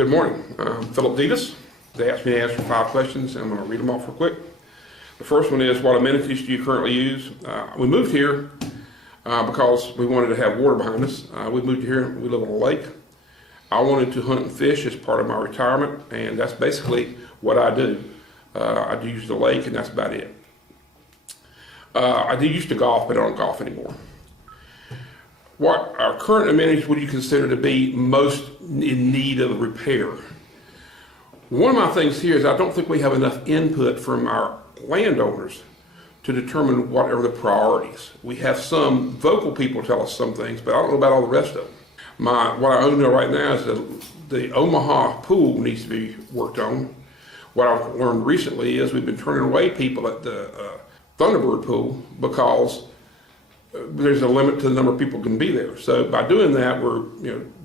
Good morning. I'm Philip Dedas. They asked me to answer 5 questions, and I'm going to read them off real quick. The first one is, what amenities do you currently use? We moved here because we wanted to have water behind us. We moved here, we live on a lake. I wanted to hunt and fish as part of my retirement, and that's basically what I do. I do use the lake, and that's about it. I do used to golf, but I don't golf anymore. What our current amenities would you consider to be most in need of repair? One of my things here is I don't think we have enough input from our landowners to determine what are the priorities. We have some vocal people tell us some things, but I don't know about all the rest of them. What I know right now is that the Omaha pool needs to be worked on. What I've learned recently is we've been turning away people at the Thunderbird pool because there's a limit to the number of people can be there. So by doing that, we're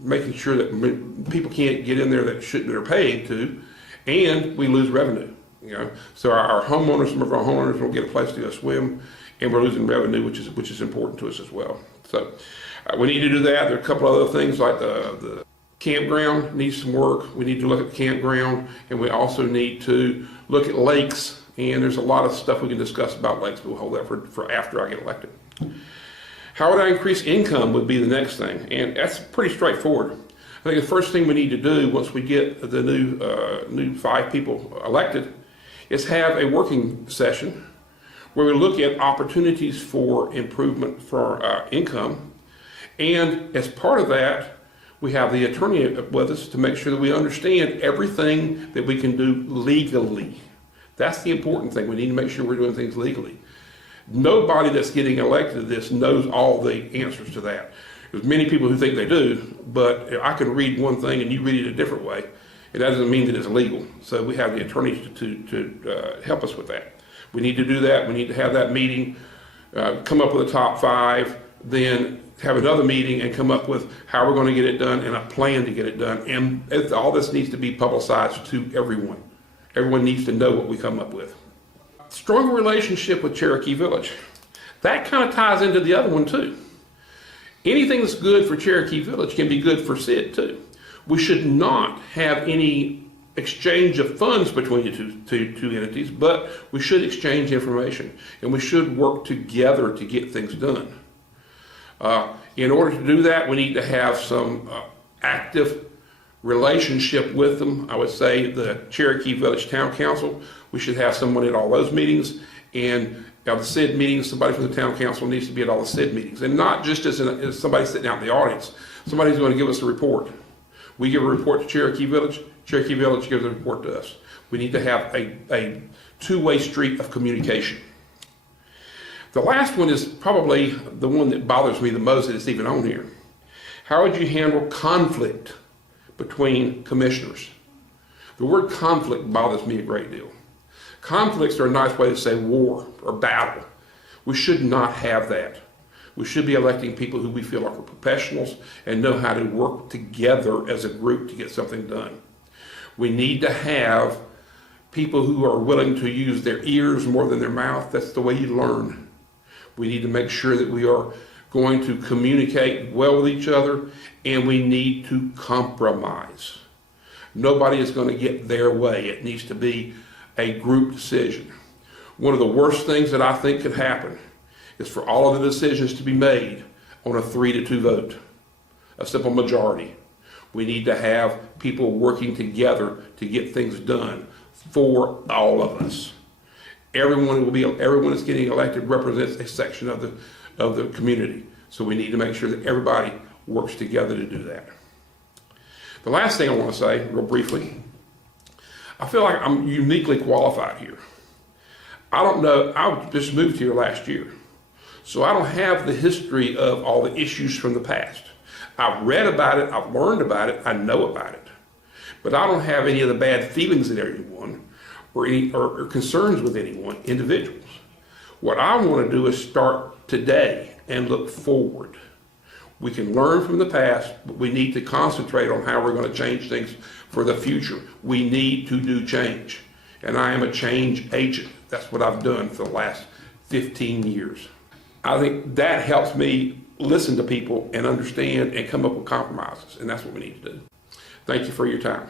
making sure that people can't get in there that they're paid to, and we lose revenue. So our homeowners, some of our homeowners will get a place to go swim, and we're losing revenue, which is important to us as well. So we need to do that. There are a couple other things like the campground needs some work. We need to look at the campground, and we also need to look at lakes. And there's a lot of stuff we can discuss about lakes, but we'll hold that for after I get elected. How would I increase income would be the next thing, and that's pretty straightforward. I think the first thing we need to do once we get the new 5 people elected is have a working session where we look at opportunities for improvement for income, and as part of that, we have the attorney with us to make sure that we understand everything that we can do legally. That's the important thing. We need to make sure we're doing things legally. Nobody that's getting elected to this knows all the answers to that. There's many people who think they do, but I can read one thing and you read it a different way. It doesn't mean that it's legal. So we have the attorneys to help us with that. We need to do that. We need to have that meeting, come up with a top 5, then have another meeting and come up with how we're going to get it done and a plan to get it done. And all this needs to be publicized to everyone. Everyone needs to know what we come up with. Stronger relationship with Cherokee Village. That kind of ties into the other one too. Anything that's good for Cherokee Village can be good for Sid too. We should not have any exchange of funds between the two entities, but we should exchange information and we should work together to get things done. In order to do that, we need to have some active relationship with them. I would say the Cherokee Village Town Council, we should have someone at all those meetings, and the SID meetings, somebody from the Town Council needs to be at all the SID meetings, and not just as somebody sitting out in the audience. Somebody's going to give us a report. We give a report to Cherokee Village gives a report to us. We need to have a two-way street of communication. The last one is probably the one that bothers me the most that it's even on here. How would you handle conflict between commissioners? The word conflict bothers me a great deal. Conflicts are a nice way to say war or battle. We should not have that. We should be electing people who we feel like are professionals and know how to work together as a group to get something done. We need to have people who are willing to use their ears more than their mouth. That's the way you learn. We need to make sure that we are going to communicate well with each other, and we need to compromise. Nobody is going to get their way. It needs to be a group decision. One of the worst things that I think could happen is for all of the decisions to be made on a 3-2 vote, a simple majority. We need to have people working together to get things done for all of us. Everyone that's getting elected represents a section of the community. So we need to make sure that everybody works together to do that. The last thing I want to say, real briefly, I feel like I'm uniquely qualified here. I don't know, I just moved here last year, so I don't have the history of all the issues from the past. I've read about it, I've learned about it, I know about it, but I don't have any of the bad feelings in anyone or concerns with anyone, individuals. What I want to do is start today and look forward. We can learn from the past, but we need to concentrate on how we're going to change things for the future. We need to do change. And I am a change agent. That's what I've done for the last 15 years. I think that helps me listen to people and understand and come up with compromises. And that's what we need to do. Thank you for your time.